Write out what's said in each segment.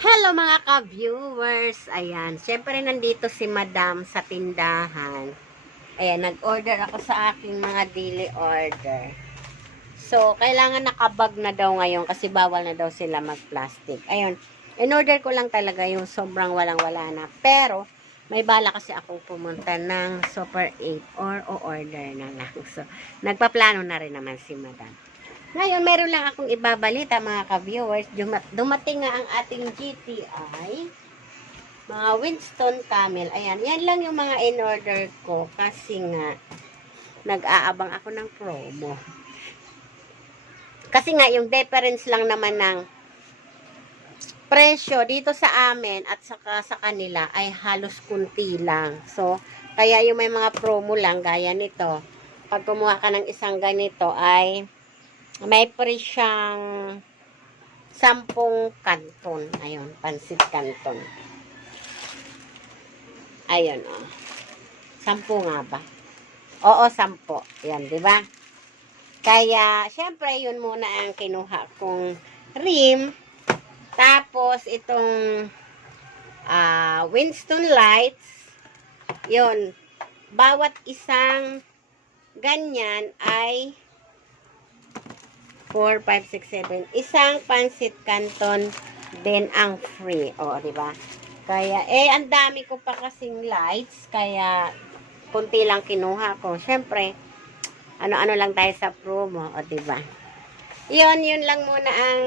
Hello mga ka-viewers. Ayan, syempre nandito si Madam sa tindahan. Ayan, nag-order ako sa aking mga daily order. So, kailangan nakabag na daw ngayon kasi bawal na daw sila mag-plastic. Ayun, in-order ko lang talaga yung sobrang walang-wala na. Pero, may bala kasi akong pumunta ng Super 8 or o-order na lang. So, nagpaplano na rin naman si Madam. Ngayon, meron lang akong ibabalita mga ka-viewers. Duma- Dumating nga ang ating GTI. Mga Winston Camel. Ayan, yan lang yung mga in-order ko kasi nga nag-aabang ako ng promo. Kasi nga, yung difference lang naman ng presyo dito sa amin at saka sa kanila ay halos kunti lang. So, kaya yung may mga promo lang, gaya nito. Pag kumuha ka ng isang ganito ay may free siyang sampung kanton. Ayun, pansit kanton. Ayun, oh. Sampu nga ba? Oo, sampo. Yan, di ba? Kaya, syempre, yun muna ang kinuha kong rim. Tapos, itong ah Winston Lights. Yun. Bawat isang ganyan ay 4, 5, 6, 7. Isang pansit canton din ang free. O, di ba? Kaya, eh, ang dami ko pa kasing lights. Kaya, kunti lang kinuha ko. Siyempre, ano-ano lang tayo sa promo. O, di ba? Yun, yun lang muna ang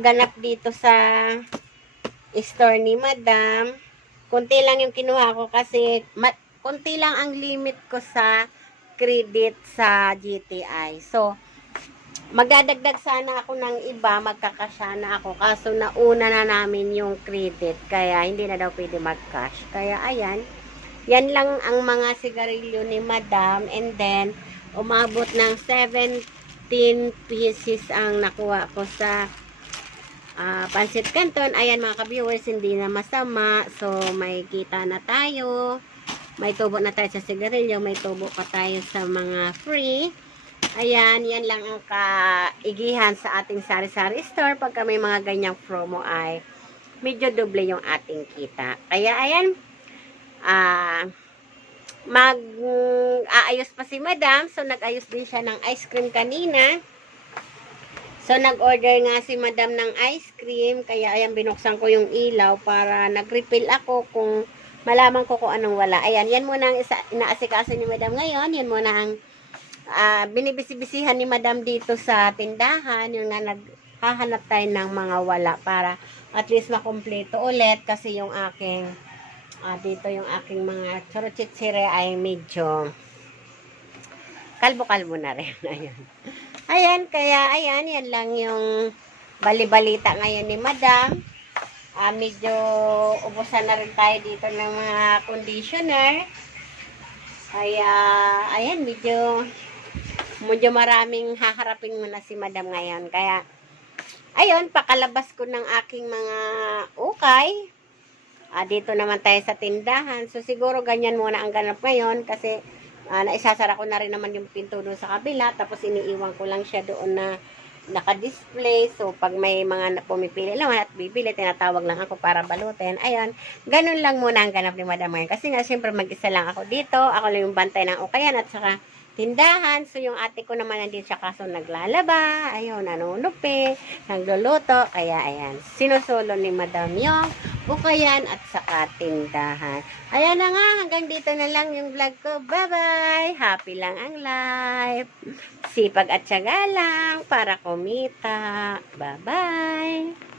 ganap dito sa store ni Madam. Kunti lang yung kinuha ko kasi ma- kunti lang ang limit ko sa credit sa GTI. So, magdadagdag sana ako ng iba, magkakasya na ako. Kaso nauna na namin yung credit, kaya hindi na daw pwede mag-cash. Kaya ayan, yan lang ang mga sigarilyo ni Madam. And then, umabot ng 17 pieces ang nakuha ko sa ah, Pansit Canton. Ayan mga ka-viewers, hindi na masama. So, may kita na tayo. May tubo na tayo sa sigarilyo. May tubo pa tayo sa mga free. Ayan, yan lang ang kaigihan sa ating sari-sari store. Pagka may mga ganyang promo ay medyo doble yung ating kita. Kaya ayan, ah, mag aayos pa si madam. So, nag-ayos din siya ng ice cream kanina. So, nag-order nga si madam ng ice cream. Kaya, ayan, binuksan ko yung ilaw para nag-refill ako kung malaman ko kung anong wala. Ayan, yan muna ang isa, inaasikaso ni madam ngayon. Yan muna ang ah, binibisibisihan ni madam dito sa tindahan. Yung nga, naghahanap tayo ng mga wala para at least makumpleto ulit kasi yung aking ah, dito yung aking mga chorochitsire ay medyo kalbo-kalbo na rin. Ayan. Ayan, kaya ayan, yan lang yung bali-balita ngayon ni Madam. Ah, medyo ubusan na rin tayo dito ng mga conditioner. Kaya, ayan, medyo medyo maraming haharapin muna si Madam ngayon. Kaya, ayun, pakalabas ko ng aking mga ukay. Ah, dito naman tayo sa tindahan. So, siguro ganyan muna ang ganap ngayon kasi ah, naisasara ko na rin naman yung pinto doon sa kabila. Tapos, iniiwan ko lang siya doon na naka-display. So, pag may mga na- pumipili naman at bibili, tinatawag lang ako para balutin. Ayun, ganun lang muna ang ganap ni Madam ngayon. Kasi nga, siyempre, mag-isa lang ako dito. Ako lang yung bantay ng ukayan at saka tindahan. So, yung ate ko naman nandito siya kaso naglalaba. Ayun, nanunupi, nagluluto. Kaya, ayan, sinusulo ni Madam yung ukayan at saka tindahan. Ayan na nga, hanggang dito na lang yung vlog ko. Bye-bye! Happy lang ang life. Sipag at syaga lang para kumita. Bye-bye!